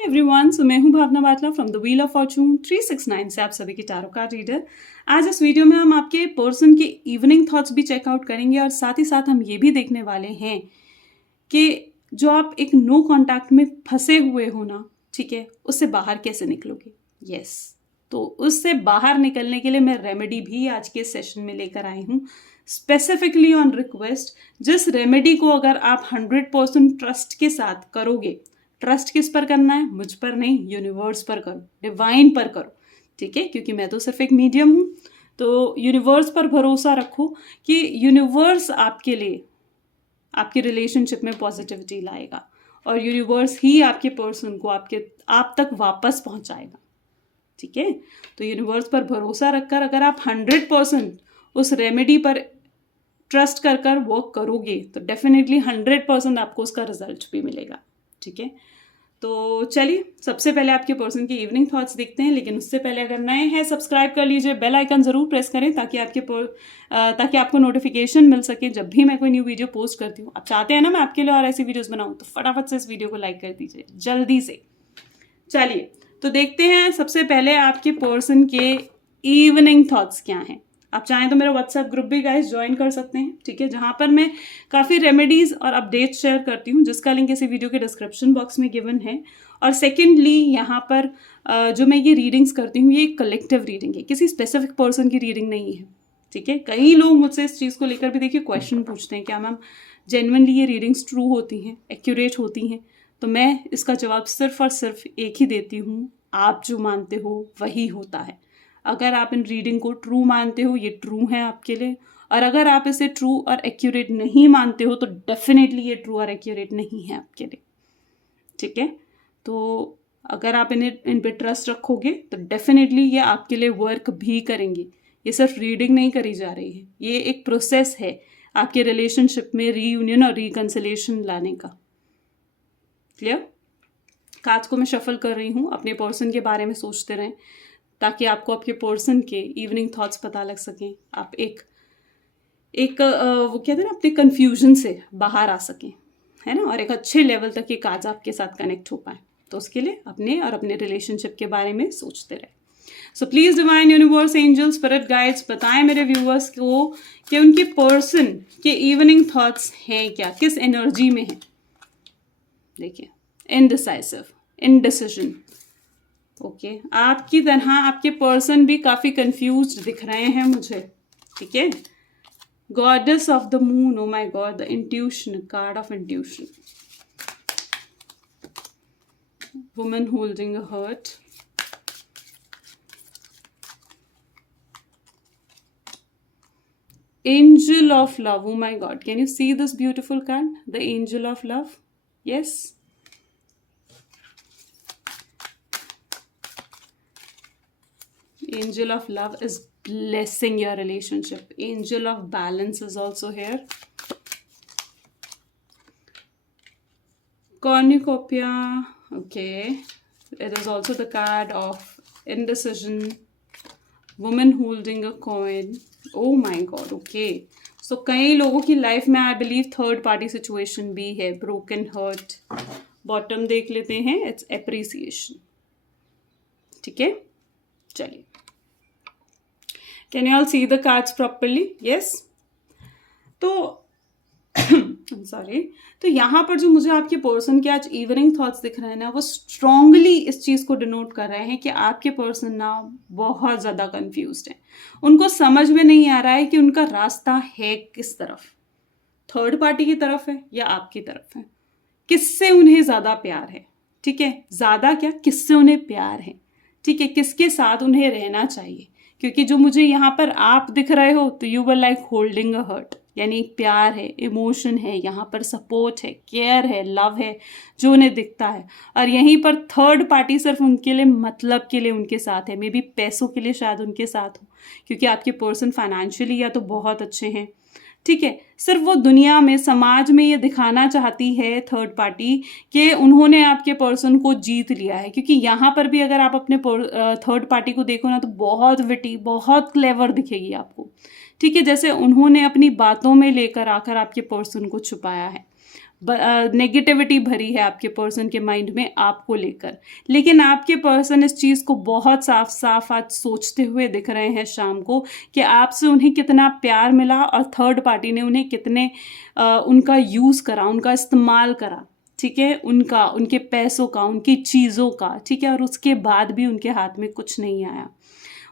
Everyone, so मैं हूं Bhavna Batla from the wheel of fortune 369 से आप सभी की टैरो कार्ड रीडर। आज इस वीडियो में हम आपके पर्सन के इवनिंग थॉट्स भी चेकआउट करेंगे और साथ ही साथ हम ये भी देखने वाले हैं कि जो आप एक नो कॉन्टैक्ट में फंसे हुए हो ना, ठीक है, उससे बाहर कैसे निकलोगे। यस, तो उससे बाहर निकलने के लिए मैं रेमेडी भी आज के सेशन में लेकर आई हूँ, स्पेसिफिकली ऑन रिक्वेस्ट। जिस रेमेडी को अगर आप 100% ट्रस्ट के साथ करोगे, ट्रस्ट किस पर करना है? मुझ पर नहीं, यूनिवर्स पर करो, डिवाइन पर करो, ठीक है, क्योंकि मैं तो सिर्फ एक मीडियम हूँ। तो यूनिवर्स पर भरोसा रखो कि यूनिवर्स आपके लिए आपके रिलेशनशिप में पॉजिटिविटी लाएगा और यूनिवर्स ही आपके पर्सन को आप तक वापस पहुंचाएगा, ठीक है। तो यूनिवर्स पर भरोसा रखकर अगर आप 100% उस रेमेडी पर ट्रस्ट कर वर्क करोगे तो डेफिनेटली 100% आपको उसका रिजल्ट भी मिलेगा, ठीक है। तो चलिए, सबसे पहले आपके पर्सन के इवनिंग थॉट्स देखते हैं, लेकिन उससे पहले अगर नए हैं सब्सक्राइब कर लीजिए, बेल आइकन ज़रूर प्रेस करें ताकि आपको नोटिफिकेशन मिल सके जब भी मैं कोई न्यू वीडियो पोस्ट करती हूँ। आप चाहते हैं ना मैं आपके लिए और ऐसी वीडियोस बनाऊँ, तो फटाफट से इस वीडियो को लाइक कर दीजिए जल्दी से। चलिए, तो देखते हैं सबसे पहले आपके पर्सन के इवनिंग थॉट्स क्या हैं। आप चाहें तो मेरा व्हाट्सएप ग्रुप भी गाइस ज्वाइन कर सकते हैं, ठीक है, जहां पर मैं काफ़ी रेमेडीज और अपडेट्स शेयर करती हूँ, जिसका लिंक इसी वीडियो के डिस्क्रिप्शन बॉक्स में गिवन है। और सेकेंडली यहाँ पर जो मैं ये रीडिंग्स करती हूँ, ये एक कलेक्टिव रीडिंग है, किसी स्पेसिफिक पर्सन की रीडिंग नहीं है, ठीक है। कई लोग मुझसे इस चीज़ को लेकर भी देखिए क्वेश्चन पूछते हैं, क्या मैम जेन्युइनली ये रीडिंग्स ट्रू होती हैं, एक्यूरेट होती हैं? तो मैं इसका जवाब सिर्फ और सिर्फ एक ही देती हूँ, आप जो मानते हो वही होता है। अगर आप इन रीडिंग को ट्रू मानते हो, ये ट्रू है आपके लिए, और अगर आप इसे ट्रू और एक्यूरेट नहीं मानते हो तो डेफिनेटली ये ट्रू और एक्यूरेट नहीं है आपके लिए, ठीक है। तो अगर आप इन पे ट्रस्ट रखोगे तो डेफिनेटली ये आपके लिए वर्क भी करेंगे। ये सिर्फ रीडिंग नहीं करी जा रही है, ये एक प्रोसेस है आपके रिलेशनशिप में रीयूनियन और रिकंसिलेशन लाने का। क्लियर? कार्ड्स को मैं शफल कर रही हूँ, अपने पर्सन के बारे में सोचते रहें ताकि आपको आपके पर्सन के इवनिंग थॉट्स पता लग सकें, आप एक वो कहते हैं ना, अपने कन्फ्यूजन से बाहर आ सकें, है ना, और एक अच्छे लेवल तक ये कार्ड्स आपके साथ कनेक्ट हो पाए। तो उसके लिए अपने रिलेशनशिप के बारे में सोचते रहे। So please divine universe, angel, spirit guides, बताएं मेरे व्यूअर्स को कि उनके पर्सन के इवनिंग थॉट्स हैं क्या, किस एनर्जी में है। देखिए, इनडिसाइसिव, इनडिसीजन, ओके, आपकी तरह आपके पर्सन भी काफी कंफ्यूज्ड दिख रहे हैं मुझे, ठीक है। Goddess of the moon, oh my god, the intuition, card of intuition, woman holding a heart, angel of love, oh my god, can you see this beautiful card, the angel of love? Yes, angel of love is blessing your relationship. Angel of balance is also here. Cornucopia, okay, it is also the card of indecision, woman holding a coin, oh my god, okay. So कई लोगों की life में I believe third party situation भी है, broken hurt. Bottom देख लेते हैं, it's appreciation, ठीक है। चलिए, can you all see the cards properly? Yes. तो सॉरी, तो यहाँ पर जो मुझे आपके पर्सन के आज इवनिंग थॉट्स दिख रहे हैं ना, वो स्ट्रांगली इस चीज़ को डिनोट कर रहे हैं कि आपके पर्सन ना बहुत ज़्यादा कंफ्यूज्ड हैं। उनको समझ में नहीं आ रहा है कि उनका रास्ता है किस तरफ, थर्ड पार्टी की तरफ है या आपकी तरफ है, किससे उन्हें ज़्यादा प्यार है, ठीक है, ज़्यादा क्या, किससे उन्हें प्यार है, ठीक है, किसके साथ उन्हें रहना चाहिए। क्योंकि जो मुझे यहाँ पर आप दिख रहे हो, तो you were like holding a heart, यानी प्यार है, इमोशन है, यहाँ पर सपोर्ट है, केयर है, लव है जो उन्हें दिखता है। और यहीं पर थर्ड पार्टी सिर्फ उनके लिए मतलब के लिए उनके साथ है, मे बी पैसों के लिए शायद उनके साथ हो, क्योंकि आपके पर्सन फाइनेंशियली या तो बहुत अच्छे हैं, ठीक है। सिर्फ वो दुनिया में, समाज में ये दिखाना चाहती है थर्ड पार्टी कि उन्होंने आपके पर्सन को जीत लिया है। क्योंकि यहाँ पर भी अगर आप अपने थर्ड पार्टी को देखो ना, तो बहुत विटी, बहुत क्लेवर दिखेगी आपको, ठीक है, जैसे उन्होंने अपनी बातों में लेकर आकर आपके पर्सन को छुपाया है। नेगेटिविटी भरी है आपके पर्सन के माइंड में आपको लेकर, लेकिन आपके पर्सन इस चीज़ को बहुत साफ साफ आज सोचते हुए दिख रहे हैं शाम को कि आपसे उन्हें कितना प्यार मिला और थर्ड पार्टी ने उन्हें कितने उनका यूज़ करा, उनका इस्तेमाल करा, ठीक है, उनका, उनके पैसों का, उनकी चीज़ों का, ठीक है, और उसके बाद भी उनके हाथ में कुछ नहीं आया।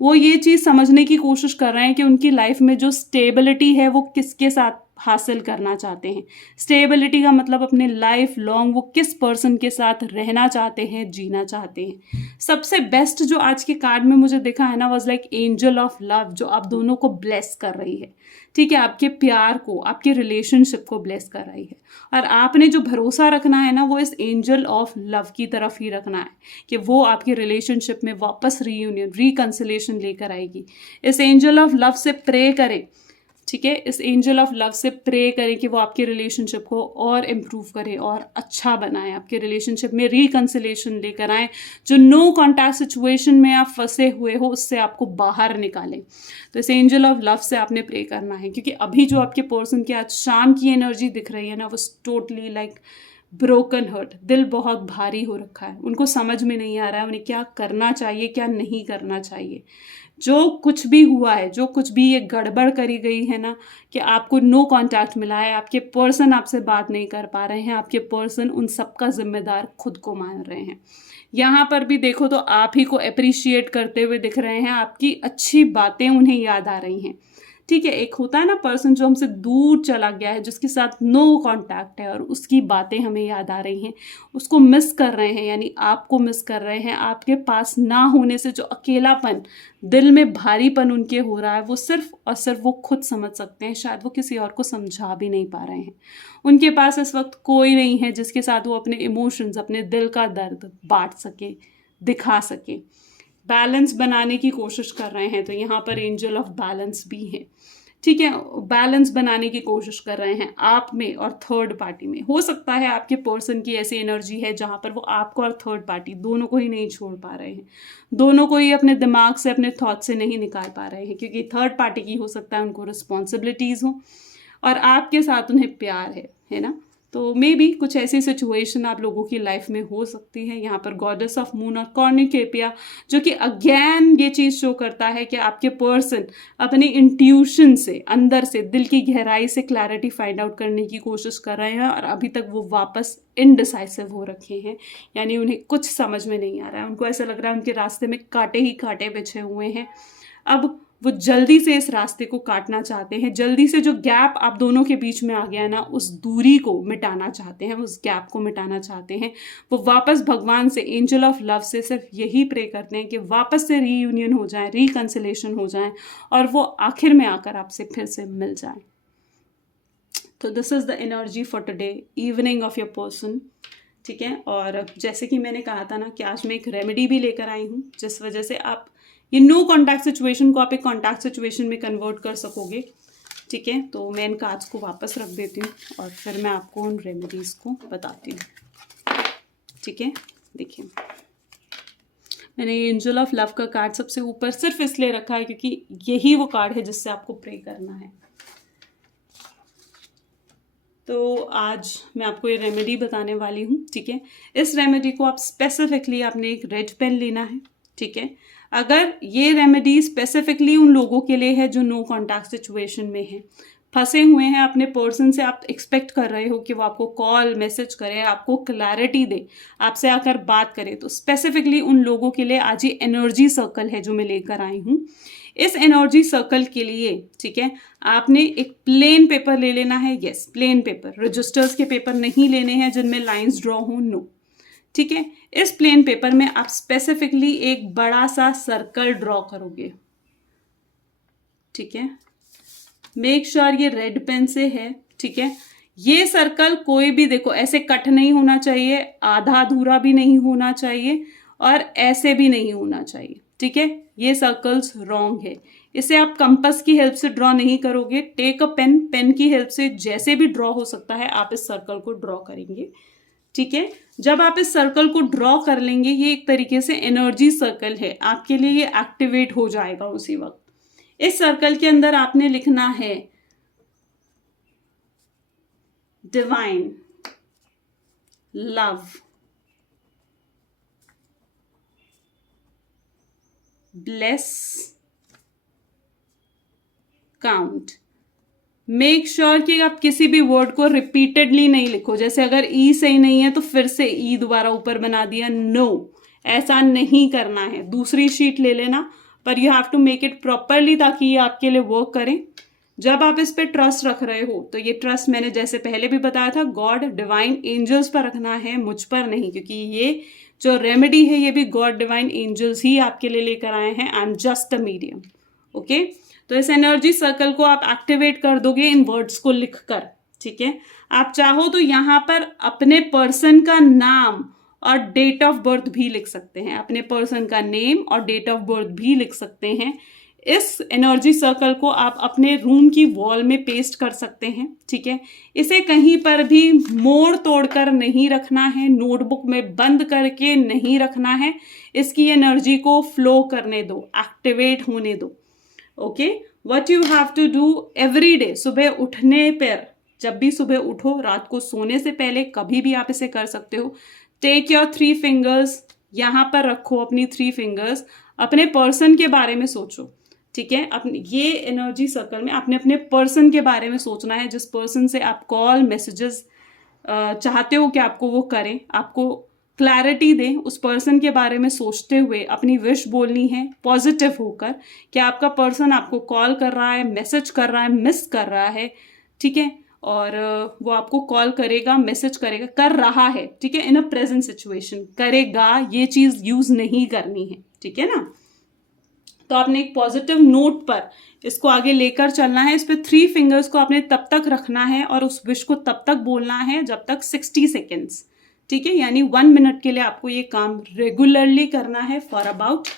वो ये चीज़ समझने की कोशिश कर रहे हैं कि उनकी लाइफ में जो स्टेबिलिटी है वो किसके साथ हासिल करना चाहते हैं। स्टेबिलिटी का मतलब अपने लाइफ लॉन्ग वो किस पर्सन के साथ रहना चाहते हैं, जीना चाहते हैं। सबसे बेस्ट जो आज के कार्ड में मुझे दिखा है ना, was like angel of love, जो आप दोनों को ब्लेस कर रही है, ठीक है, आपके प्यार को, आपके रिलेशनशिप को ब्लेस कर रही है। और आपने जो भरोसा रखना है ना, वो इस एंजल ऑफ लव की तरफ ही रखना है कि वो आपके रिलेशनशिप में वापस रीयूनियन, रिकंसिलेशन लेकर आएगी। इस एंजल ऑफ लव से प्रे करें, ठीक है, इस एंजल ऑफ लव से प्रे करें कि वो आपके रिलेशनशिप को और इम्प्रूव करे और अच्छा बनाए, आपके रिलेशनशिप में रिकंसिलेशन लेकर आए, जो नो कॉन्टैक्ट सिचुएशन में आप फंसे हुए हो उससे आपको बाहर निकालें। तो इस एंजल ऑफ लव से आपने प्रे करना है, क्योंकि अभी जो आपके पर्सन की आज शाम की एनर्जी दिख रही है ना, वो टोटली लाइक ब्रोकन हर्ट, दिल बहुत भारी हो रखा है, उनको समझ में नहीं आ रहा है उन्हें क्या करना चाहिए, क्या नहीं करना चाहिए। जो कुछ भी हुआ है, जो कुछ भी ये गड़बड़ करी गई है ना, कि आपको नो कांटेक्ट मिला है, आपके पर्सन आपसे बात नहीं कर पा रहे हैं, आपके पर्सन उन सब का जिम्मेदार खुद को मान रहे हैं। यहाँ पर भी देखो तो आप ही को अप्रिशिएट करते हुए दिख रहे हैं, आपकी अच्छी बातें उन्हें याद आ रही हैं, ठीक है। एक होता है ना पर्सन जो हमसे दूर चला गया है, जिसके साथ नो कांटेक्ट है और उसकी बातें हमें याद आ रही हैं, उसको मिस कर रहे हैं, यानी आपको मिस कर रहे हैं। आपके पास ना होने से जो अकेलापन, दिल में भारीपन उनके हो रहा है, वो सिर्फ और सिर्फ वो खुद समझ सकते हैं, शायद वो किसी और को समझा भी नहीं पा रहे हैं। उनके पास इस वक्त कोई नहीं है जिसके साथ वो अपने इमोशंस, अपने दिल का दर्द बांट सके, दिखा सके। बैलेंस बनाने की कोशिश कर रहे हैं, तो यहाँ पर एंजल ऑफ बैलेंस भी है, ठीक है। बैलेंस बनाने की कोशिश कर रहे हैं आप में और थर्ड पार्टी में। हो सकता है आपके पर्सन की ऐसी एनर्जी है जहाँ पर वो आपको और थर्ड पार्टी दोनों को ही नहीं छोड़ पा रहे हैं, दोनों को ही अपने दिमाग से, अपने थॉट से नहीं निकाल पा रहे हैं, क्योंकि थर्ड पार्टी की हो सकता है उनको रिस्पॉन्सिबिलिटीज़ हो और आपके साथ उन्हें प्यार है ना। तो मे बी कुछ ऐसी सिचुएशन आप लोगों की लाइफ में हो सकती है। यहाँ पर गॉडेस ऑफ मून और कॉर्निकेपिया, जो कि अगेन ये चीज़ शो करता है कि आपके पर्सन अपनी इंट्यूशन से, अंदर से, दिल की गहराई से क्लैरिटी फाइंड आउट करने की कोशिश कर रहे हैं और अभी तक वो वापस इनडिसाइसिव हो रखे हैं, यानी उन्हें कुछ समझ में नहीं आ रहा है। उनको ऐसा लग रहा है उनके रास्ते में कांटे ही कांटे बिछे हुए हैं। अब वो जल्दी से इस रास्ते को काटना चाहते हैं, जल्दी से जो गैप आप दोनों के बीच में आ गया ना, उस दूरी को मिटाना चाहते हैं, उस गैप को मिटाना चाहते हैं। वो वापस भगवान से, एंजल ऑफ लव से सिर्फ यही प्रे करते हैं कि वापस से रीयूनियन हो जाए, रिकंसिलेशन हो जाए और वो आखिर में आकर आपसे फिर से मिल जाए। तो this is the energy for today evening of your person, ठीक है। और जैसे कि मैंने कहा था ना कि आज मैं एक रेमेडी भी लेकर आई हूँ, जिस वजह से आप ये नो कॉन्टैक्ट सिचुएशन को आप एक कॉन्टैक्ट सिचुएशन में कन्वर्ट कर सकोगे, ठीक है। तो मैं इन कार्ड्स को वापस रख देती हूँ और फिर मैं आपको उन रेमेडीज़ को बताती हूँ, ठीक है। देखिए, मैंने एंजल ऑफ लव का कार्ड सबसे ऊपर सिर्फ इसलिए रखा है क्योंकि यही वो कार्ड है जिससे आपको प्रे करना है। तो आज मैं आपको ये रेमेडी बताने वाली हूँ, ठीक है। इस रेमेडी को आप स्पेसिफिकली, आपने एक रेड पेन लेना है, ठीक है। अगर ये रेमेडी स्पेसिफिकली उन लोगों के लिए है जो नो कॉन्टैक्ट सिचुएशन में है, फंसे हुए हैं अपने पर्सन से, आप एक्सपेक्ट कर रहे हो कि वो आपको कॉल मैसेज करे, आपको क्लैरिटी दे, आपसे आकर बात करे, तो स्पेसिफिकली उन लोगों के लिए आज ये एनर्जी सर्कल है जो मैं लेकर आई हूँ। इस एनर्जी सर्कल के लिए, ठीक है, आपने एक प्लेन पेपर ले लेना है। यस, प्लेन पेपर, रजिस्टर्स के पेपर नहीं लेने हैं जिनमें लाइंस ड्रॉ हो, नो, ठीक है। इस प्लेन पेपर में आप स्पेसिफिकली एक बड़ा सा सर्कल ड्रॉ करोगे, ठीक है। मेक श्योर ये रेड पेन से है, ठीक है। ये सर्कल कोई भी, देखो, ऐसे कट नहीं होना चाहिए, आधा अधूरा भी नहीं होना चाहिए और ऐसे भी नहीं होना चाहिए, ठीक है। ये सर्कल्स रॉन्ग है, इसे आप कंपास की हेल्प से ड्रॉ नहीं करोगे। टेक अ पेन, पेन की हेल्प से जैसे भी ड्रॉ हो सकता है आप इस सर्कल को ड्रॉ करेंगे, ठीक है। जब आप इस सर्कल को ड्रॉ कर लेंगे, ये एक तरीके से एनर्जी सर्कल है, आपके लिए ये एक्टिवेट हो जाएगा उसी वक्त। इस सर्कल के अंदर आपने लिखना है divine, love, bless, count. Make sure कि आप किसी भी वर्ड को रिपीटेडली नहीं लिखो, जैसे अगर ई सही नहीं है तो फिर से ई दोबारा ऊपर बना दिया, नो, ऐसा नहीं करना है. दूसरी शीट ले लेना, पर you have to make it properly ताकि ये आपके लिए वर्क करें. जब आप इस पे ट्रस्ट रख रहे हो तो ये ट्रस्ट मैंने जैसे पहले भी बताया था गॉड डिवाइन एंजल्स पर रखना है, मुझ पर नहीं, क्योंकि ये जो रेमेडी है ये भी गॉड डिवाइन एंजल्स ही आपके लिए लेकर आए हैं. I am just a medium. Okay, तो इस एनर्जी सर्कल को आप एक्टिवेट कर दोगे इन वर्ड्स को लिखकर. ठीक है, आप चाहो तो यहाँ पर अपने पर्सन का नाम और डेट ऑफ बर्थ भी लिख सकते हैं. अपने पर्सन का नेम और डेट ऑफ बर्थ भी लिख सकते हैं. इस एनर्जी सर्कल को आप अपने रूम की वॉल में पेस्ट कर सकते हैं. ठीक है, इसे कहीं पर भी मोड़ तोड़कर नहीं रखना है, नोटबुक में बंद करके नहीं रखना है. इसकी एनर्जी को फ्लो करने दो, एक्टिवेट होने दो. Okay, what you have to do every day, सुबह उठने पर, जब भी सुबह उठो, रात को सोने से पहले, कभी भी आप इसे कर सकते हो. टेक योर 3 फिंगर्स, यहाँ पर रखो अपनी 3 फिंगर्स, अपने पर्सन के बारे में सोचो. ठीक है, अपने ये एनर्जी सर्कल में आपने अपने पर्सन के बारे में सोचना है, जिस पर्सन से आप कॉल मैसेजेस चाहते हो कि आपको वो करें, आपको क्लैरिटी दें. उस पर्सन के बारे में सोचते हुए अपनी विश बोलनी है पॉजिटिव होकर कि आपका पर्सन आपको कॉल कर रहा है, मैसेज कर रहा है, मिस कर रहा है. ठीक है, और वो आपको कॉल करेगा, मैसेज करेगा, कर रहा है. ठीक है, इन अ प्रेजेंट सिचुएशन करेगा, ये चीज यूज नहीं करनी है. ठीक है ना, तो आपने एक पॉजिटिव नोट पर इसको आगे लेकर चलना है. इस पे 3 फिंगर्स को आपने तब तक रखना है और उस विश को तब तक बोलना है जब तक 60 सेकेंड्स. ठीक है, यानी 1 मिनट के लिए आपको ये काम रेगुलरली करना है फॉर अबाउट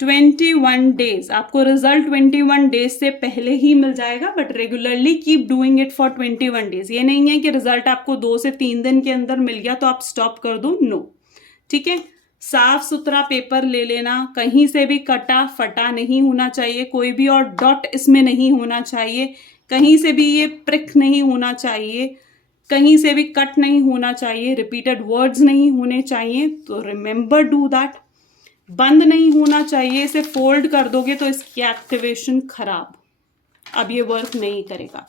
21 डेज. आपको रिजल्ट 21 डेज से पहले ही मिल जाएगा, but regularly keep doing it for 21 days. ये नहीं है कि रिजल्ट आपको 2 से 3 दिन के अंदर मिल गया तो आप स्टॉप कर दो, नो. ठीक है, साफ सुथरा पेपर ले लेना, कहीं से भी कटा फटा नहीं होना चाहिए, कोई भी और डॉट इसमें नहीं होना चाहिए, कहीं से भी ये प्रिक नहीं होना चाहिए, कहीं से भी कट नहीं होना चाहिए, रिपीटेड वर्ड्स नहीं होने चाहिए. तो रिमेंबर डू दैट. बंद नहीं होना चाहिए, इसे फोल्ड कर दोगे तो इसकी एक्टिवेशन खराब, अब ये वर्क नहीं करेगा.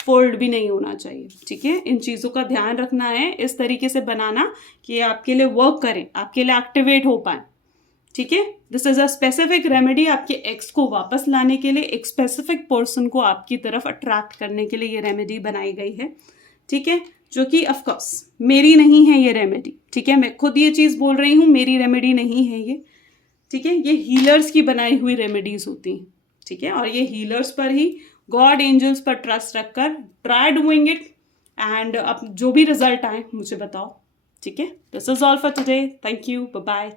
फोल्ड भी नहीं होना चाहिए. ठीक है, इन चीज़ों का ध्यान रखना है, इस तरीके से बनाना कि ये आपके लिए वर्क करें, आपके लिए एक्टिवेट हो पाए. ठीक है, this is a specific remedy आपके एक्स को वापस लाने के लिए, एक स्पेसिफिक पर्सन को आपकी तरफ अट्रैक्ट करने के लिए ये रेमेडी बनाई गई है. ठीक है, जो कि ऑफकोर्स मेरी नहीं है ये रेमेडी. ठीक है, मैं खुद ये चीज़ बोल रही हूँ, मेरी रेमेडी नहीं है ये. ठीक है, ये हीलर्स की बनाई हुई रेमेडीज होती हैं. ठीक है, और ये हीलर्स पर ही, गॉड एंजल्स पर ट्रस्ट रखकर ट्राई डूइंग इट, एंड अब जो भी रिजल्ट आए मुझे बताओ. ठीक है, this is all for today. Thank you, bye bye.